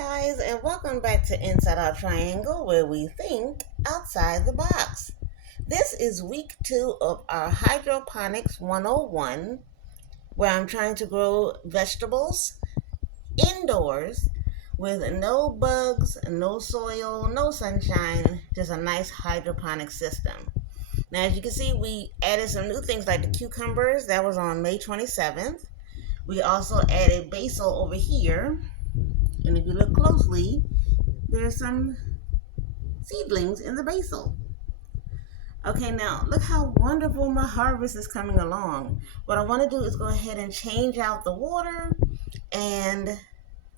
Guys, and welcome back to Inside Our Triangle, where we think outside the box. This is week 2 of our Hydroponics 101, where I'm trying to grow vegetables indoors with no bugs, no soil, no sunshine, just a nice hydroponic system. Now, as you can see, we added some new things like the cucumbers. That was on May 27th. We also added basil over here. And if you look closely, there's some seedlings in the basil. Okay, now look how wonderful my harvest is coming along. What I want to do is go ahead and change out the water and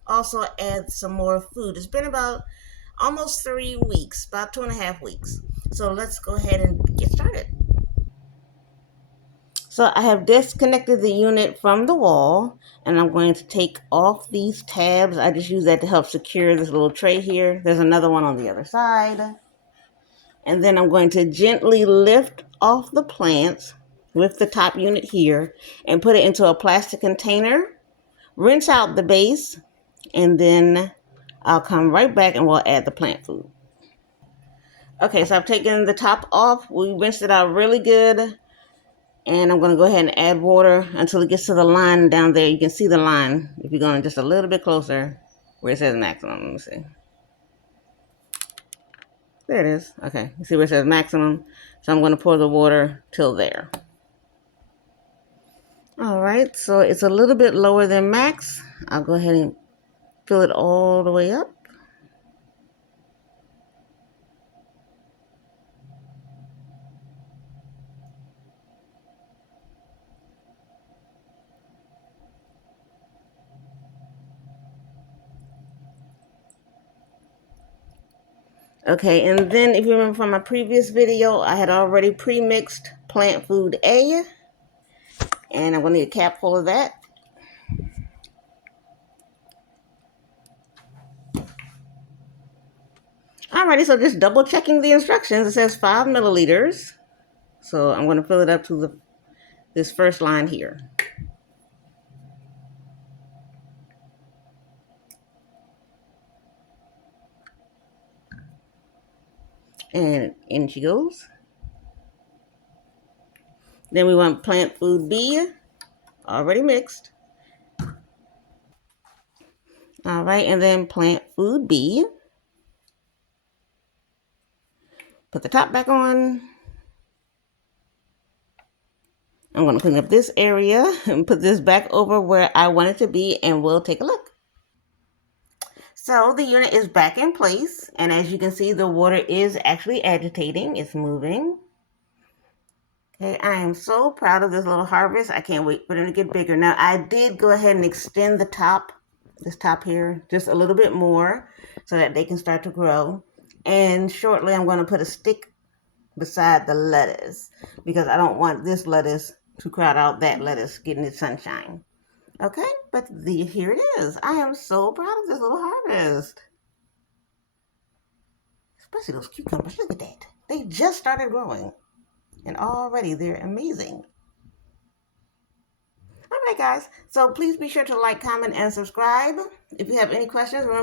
also add some more food. It's been about almost 3 weeks, about 2.5 weeks. So let's go ahead and get started. So I have disconnected the unit from the wall, and I'm going to take off these tabs. I just use that to help secure this little tray here. There's another one on the other side. And then I'm going to gently lift off the plants with the top unit here and put it into a plastic container, rinse out the base, and then I'll come right back and we'll add the plant food. Okay, so I've taken the top off. We rinsed it out really good. And I'm going to go ahead and add water until it gets to the line down there. You can see the line if you're going just a little bit closer where it says maximum. Let me see. There it is. Okay, you see where it says maximum? So I'm going to pour the water till there. All right, so it's a little bit lower than max. I'll go ahead and fill it all the way up. Okay, and then if you remember from my previous video, I had already pre-mixed plant food A, and I'm going to need a cap full of that. Alrighty, so just double checking the instructions. It says 5 milliliters. So I'm going to fill it up to this first line here. And in she goes. Then we want plant food B, already mixed. All right, and then plant food B. Put the top back on. I'm going to clean up this area and put this back over where I want it to be, and we'll take a look. So the unit is back in place, and as you can see, the water is actually agitating. It's moving. Okay, I am so proud of this little harvest. I can't wait for them to get bigger. Now, I did go ahead and extend the top, this top here, just a little bit more so that they can start to grow. And shortly, I'm going to put a stick beside the lettuce because I don't want this lettuce to crowd out that lettuce getting its sunshine. Okay, but here it is. I am so proud of this little harvest. Especially those cucumbers. Look at that. They just started growing. And already they're amazing. All right, guys. So please be sure to like, comment, and subscribe. If you have any questions, remember